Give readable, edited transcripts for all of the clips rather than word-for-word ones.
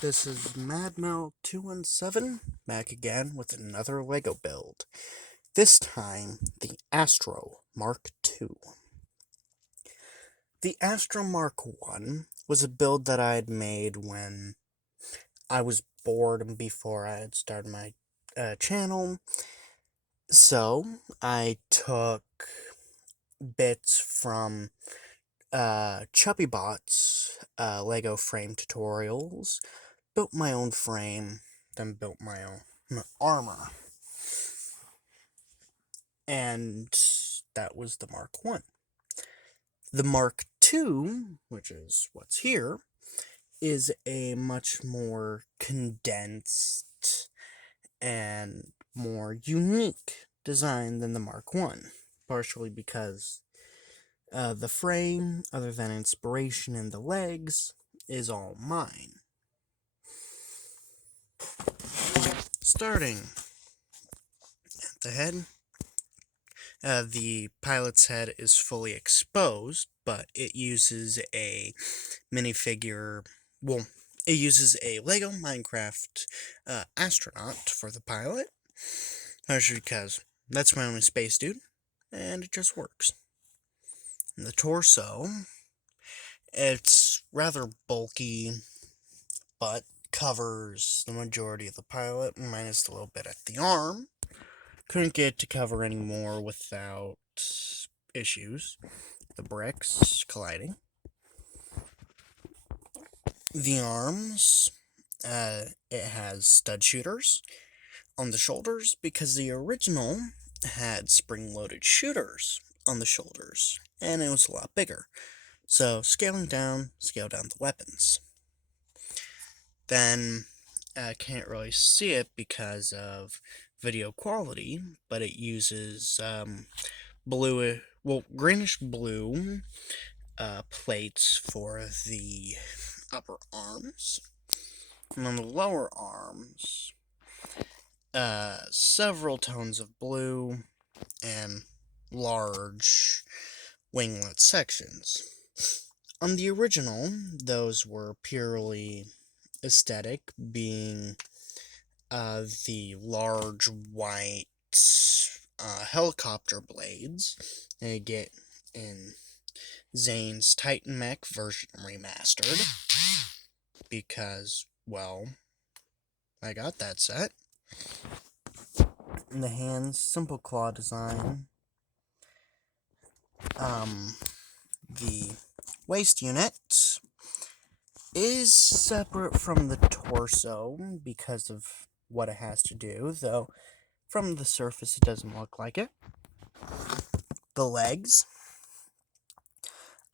This is MadMel217 back again with another LEGO build. This time, the ASTR0 MK2. The ASTR0 MK1 was a build that I had made when I was bored and before I had started my channel. So, I took bits from ChubbyBot's LEGO frame tutorials, built my own frame, then built my own armor. And that was the MK1. The MK2, which is what's here, is a much more condensed and more unique design than the MK1, partially because the frame, other than inspiration in the legs, is all mine. Starting at the head, the pilot's head is fully exposed, but it uses a minifigure, well, it uses a LEGO Minecraft astronaut for the pilot, partially because that's my only space dude, and it just works. And the torso, it's rather bulky, but covers the majority of the pilot, minus a little bit at the arm. Couldn't get to cover any more without issues. The bricks colliding. The arms, it has stud shooters on the shoulders because the original had spring-loaded shooters on the shoulders, and it was a lot bigger. So, scale down the weapons. Then, can't really see it because of video quality, but it uses greenish blue plates for the upper arms, and on the lower arms, several tones of blue and large winglet sections. On the original, those were purely aesthetic, being the large white helicopter blades they get in Zane's Titan Mech version remastered, because, well, I got that set. In the hands, simple claw design. The waist unit is separate from the torso because of what it has to do, though from the surface it doesn't look like it. The legs,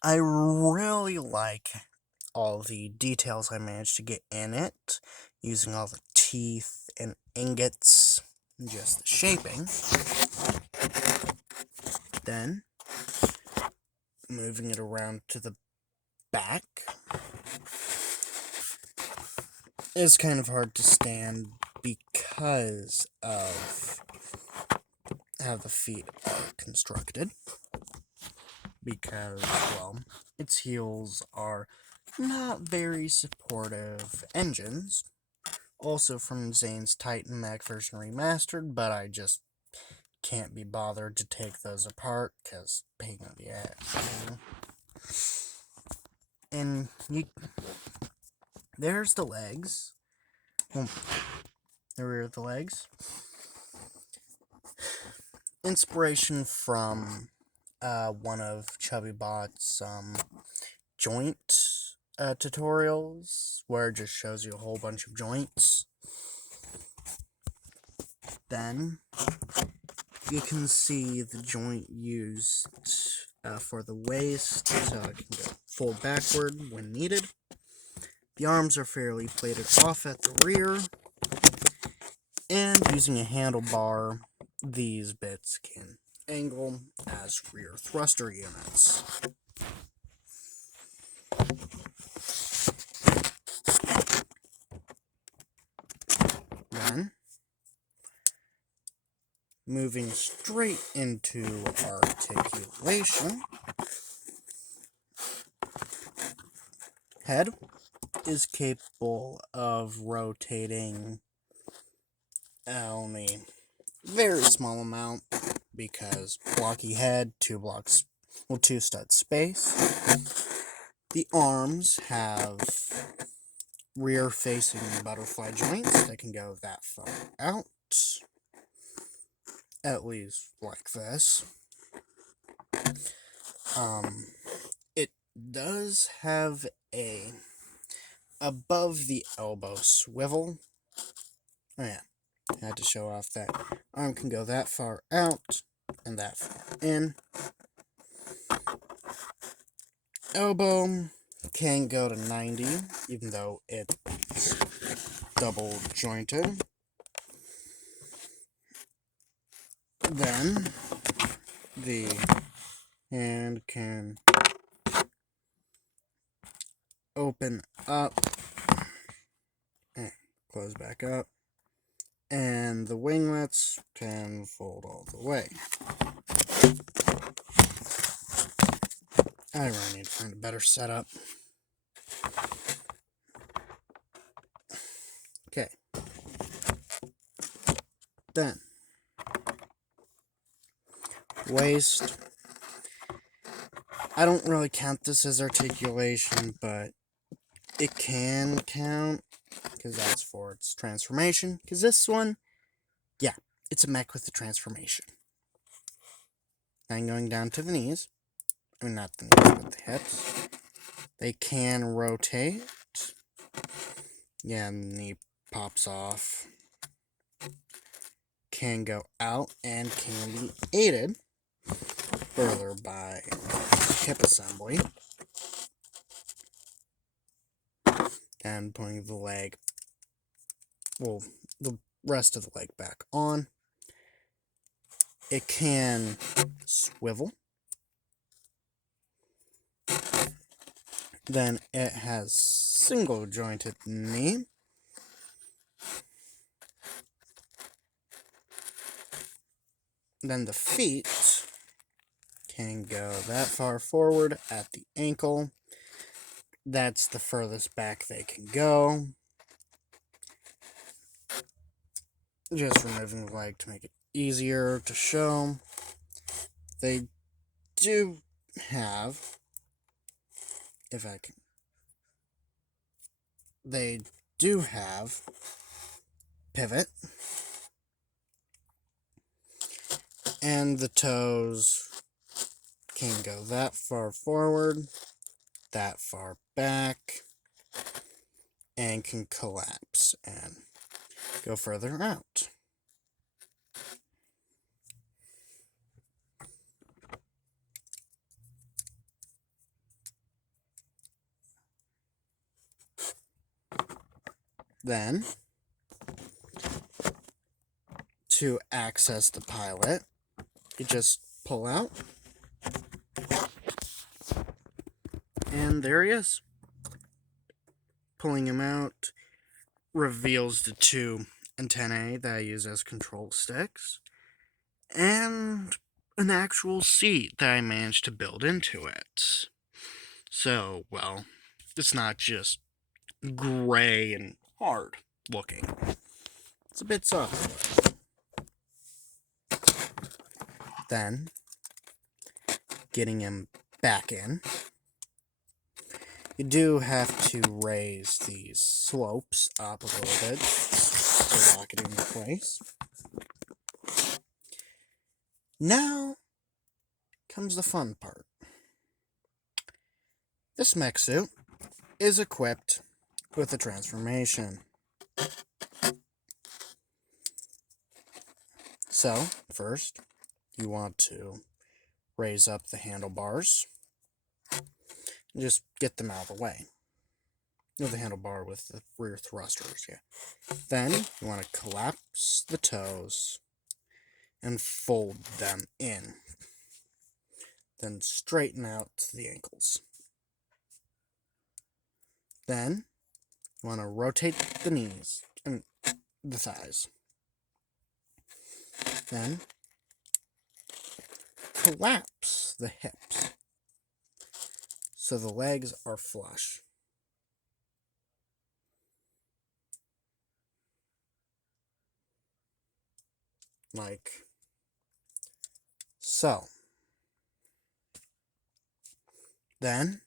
I really like all the details I managed to get in it, using all the teeth and ingots, and just the shaping. Then, moving it around to the back, is kind of hard to stand because of how the feet are constructed. Because, well, its heels are not very supportive engines. Also from Zane's Titan Mech version remastered, but I just can't be bothered to take those apart, because pain in the ass. And there's the legs. Well, the rear of the legs. Inspiration from one of ChubbyBot's joint tutorials, where it just shows you a whole bunch of joints. Then, you can see the joint used for the waist, so it can go fold backward when needed. The arms are fairly plated off at the rear, and using a handlebar, these bits can angle as rear thruster units. Then, moving straight into articulation. Head, is capable of rotating only a very small amount because blocky head, 2 stud space. The arms have rear-facing butterfly joints that can go that far out, at least like this. It does have a above the elbow swivel. Oh yeah, I had to show off that arm can go that far out and that far in. Elbow can go to 90, even though it's double jointed. Then the hand can open up and close back up, and the winglets can fold all the way. I really need to find a better setup. Okay. Then, waist. I don't really count this as articulation, but it can count, because that's for its transformation. Because this one, yeah, it's a mech with a transformation. Then going down to the knees. I mean, not the knees, but the hips. They can rotate. Yeah, and the knee pops off. Can go out and can be aided further by hip assembly. And putting the leg, well, the rest of the leg back on. It can swivel. Then it has single jointed knee. Then the feet can go that far forward at the ankle. That's the furthest back they can go. Just removing the leg to make it easier to show. They do have, they do have pivot. And the toes can go that far forward, that far back, and can collapse and go further out. Then, to access the pilot, you just pull out, and there he is. Pulling him out reveals the 2 antennae that I use as control sticks, and an actual seat that I managed to build into it. So, well, it's not just gray and hard looking. It's a bit soft. Then, getting him back in, you do have to raise these slopes up a little bit to lock it into place. Now comes the fun part. This mech suit is equipped with a transformation. So, first, you want to raise up the handlebars and just get them out of the way. With the handlebar with the rear thrusters, yeah. Then, you want to collapse the toes and fold them in. Then straighten out the ankles. Then, you want to rotate the knees and the thighs. Then, collapse the hips so the legs are flush. like so. Then,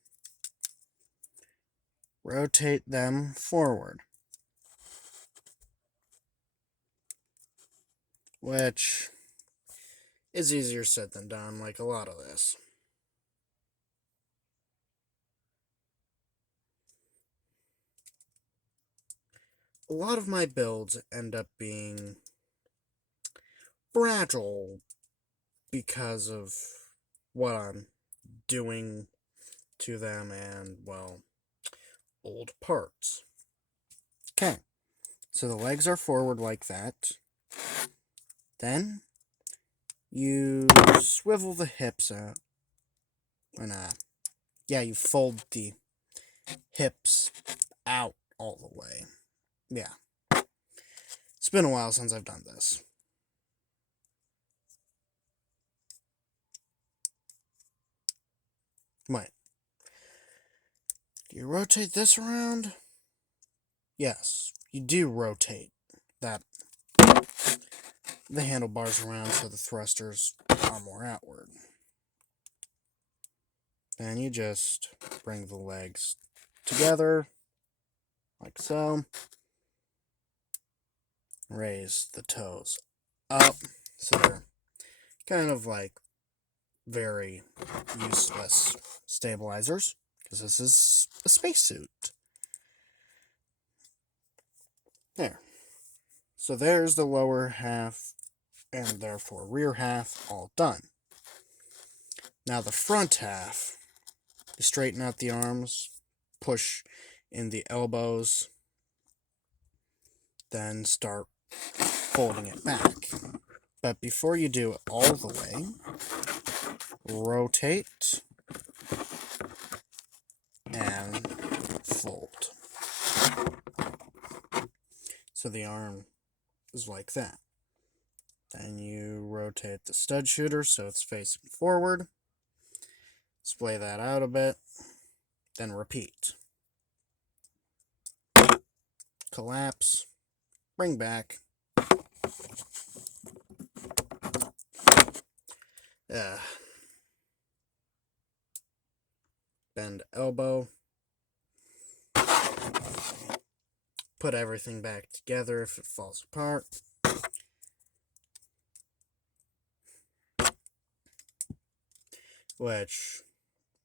rotate them forward, which is easier said than done, like a lot of this. A lot of my builds end up being fragile because of what I'm doing to them and, well, old parts. Okay, so the legs are forward like that. Then you swivel the hips out. Yeah, you fold the hips out all the way. Yeah. It's been a while since I've done this. Wait. Do you rotate this around? Yes, you do rotate that the handlebars around so the thrusters are more outward. Then you just bring the legs together, like so. Raise the toes up, so they're kind of like very useless stabilizers, because this is a spacesuit. There. So there's the lower half, and therefore rear half, all done. Now the front half, you straighten out the arms, push in the elbows, then start folding it back. But before you do it all the way, rotate and fold. So the arm is like that. Then you rotate the stud shooter so it's facing forward. Splay that out a bit. Then repeat. Collapse. Bring back. Bend elbow. Put everything back together if it falls apart. Which,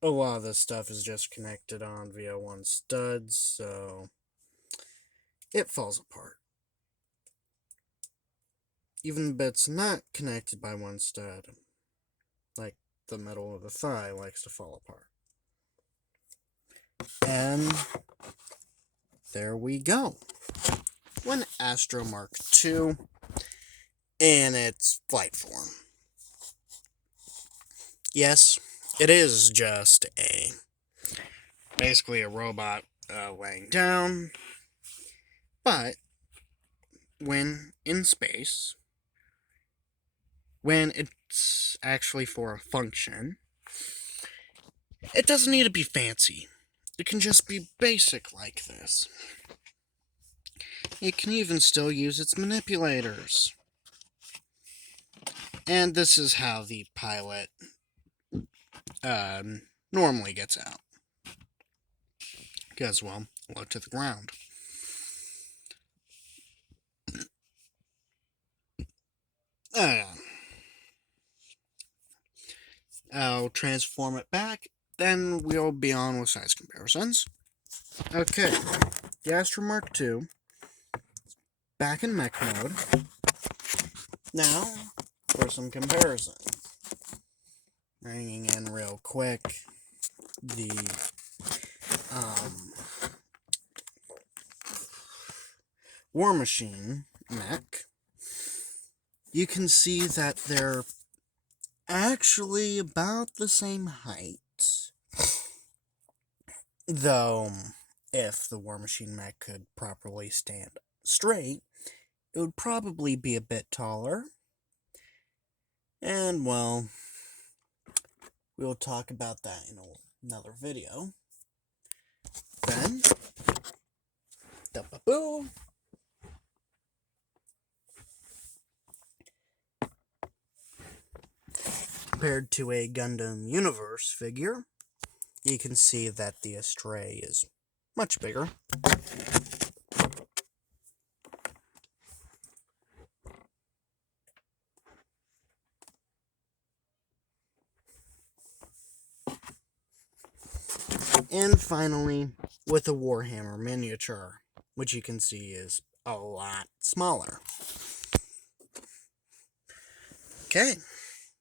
a lot of this stuff is just connected on via one stud, so it falls apart. Even the bits not connected by one stud, like the middle of the thigh, likes to fall apart. And there we go. One ASTR0 MK2 in its flight form. Yes, it is just basically a robot laying down, but when in space, when it's actually for a function, it doesn't need to be fancy. It can just be basic like this. It can even still use its manipulators. And this is how the pilot normally gets out. Because, well, low to the ground. I'll transform it back, then we'll be on with size comparisons. Okay, the ASTR0 MK2, back in mech mode. Now, for some comparisons. Bringing in real quick the War Machine mech. You can see that they're actually about the same height. Though, if the War Machine mech could properly stand straight, it would probably be a bit taller. And, well, we'll talk about that in another video. Then, da-ba-boo! compared to a Gundam Universe figure, you can see that the Astray is much bigger. And finally, with a Warhammer miniature, which you can see is a lot smaller. Okay,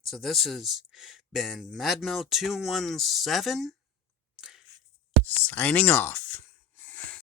so this has been MadMel217, signing off.